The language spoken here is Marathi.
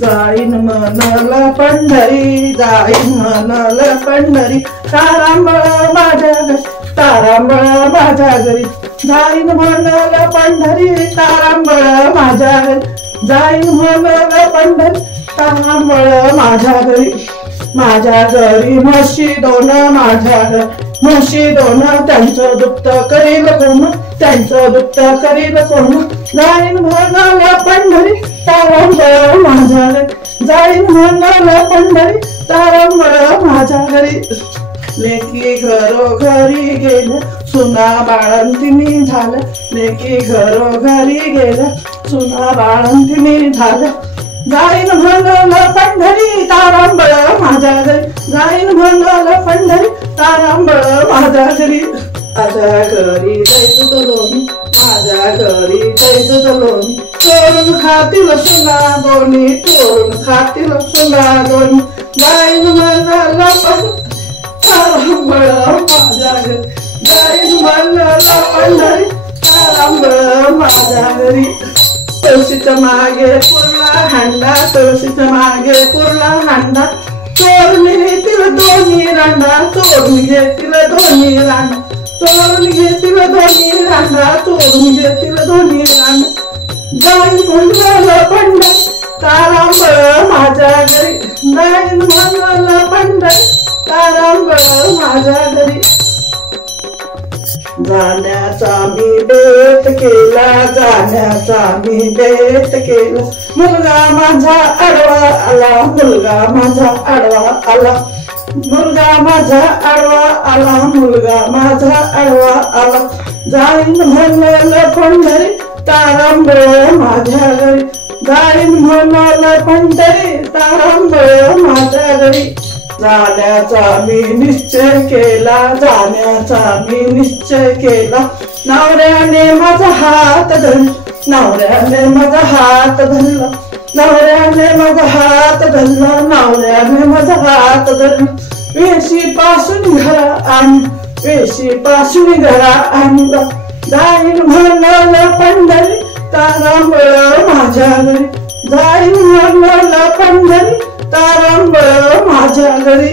जाईन मनला पंढरी, जाईन मनला पंढरी, तारांबळ माझ्या घरी, तारांबळ माझ्या घरी, जाईन मनला पंढरी, तारांबळ माझ्या घरी, जाईन मनला पंढरी, तारांबळ माझ्या घरी, माझ्या घरी म्हशी दोन, माझ्या घरी म्हशी दोन, त्यांचं दुप्त करील कोण, त्यांचं दुप्त करील कोण, जाईन मनला पंढरी, तारांबळ माझ्या घरी, जाईन मनला पंढरी, तारांबळ माझ्या घरी, लेकी घरोघरी गेल्या, सुना बाळंतिणी झाल्या, लेकी घरोघरी गेल्या, सुना बाळंतिणी झाल्या, जाईन मनला पंढरी, तारांबळ माझ्या घरी, जाईन मनला पंढरी, तारांबळ माझ्या घरी, माझ्या घरी जायचं लोणी, माझ्या घरी जायचं लोणी, चोरून खातील सुना दोन्ही, चोरून खातील सुना दोन्ही, जाईन मनला पंढरी, तारांबळ माझ्या घरी, जाईन मनला पंढरी, तारांबळ माझ्या घरी, तुळशीच्या मागे पुरला हांडा, तुळशीच्या मागे पुरला हांडा, चोरून घेतील दोन्ही रांडा, चोरून घेतील दोन्ही रांडा, चोरून घेतील दोन्ही रांडा, चोरून घेतील दोन्ही रांडा, जाईन मनला पंढरी, तारांबळ माझ्या घरी, जाईन मनला पंढरी, तारांबळ माझ्या घरी, जाण्याचा मी बेत केला, जाण्याचा मी बेत केला, मुलगा माझा आडवा आला, मुलगा माझा आडवा आला, मुलगा माझा आडवा आला, मुलगा माझा आडवा आला, जाईन मनला पंढरी, तारांबळ माझ्या घरी, जाईन मनला पंढरी, तारांबळ माझ्या घरी, जाण्याचा मी निश्चय केला, जाण्याचा मी निश्चय केला, नवऱ्याने माझा हात धरला, नवऱ्याने माझा हात धरला, नवऱ्याने माझा हात धरला, नवऱ्याने माझा हात धरला, वेशी पासून घरा आणला, वेशी पासून घरा आणला, जाईन मनला पंढरी, तारांबळ माझ्या घरी, जाईन मनला पंढरी, तारांबळ माझ्या घरी.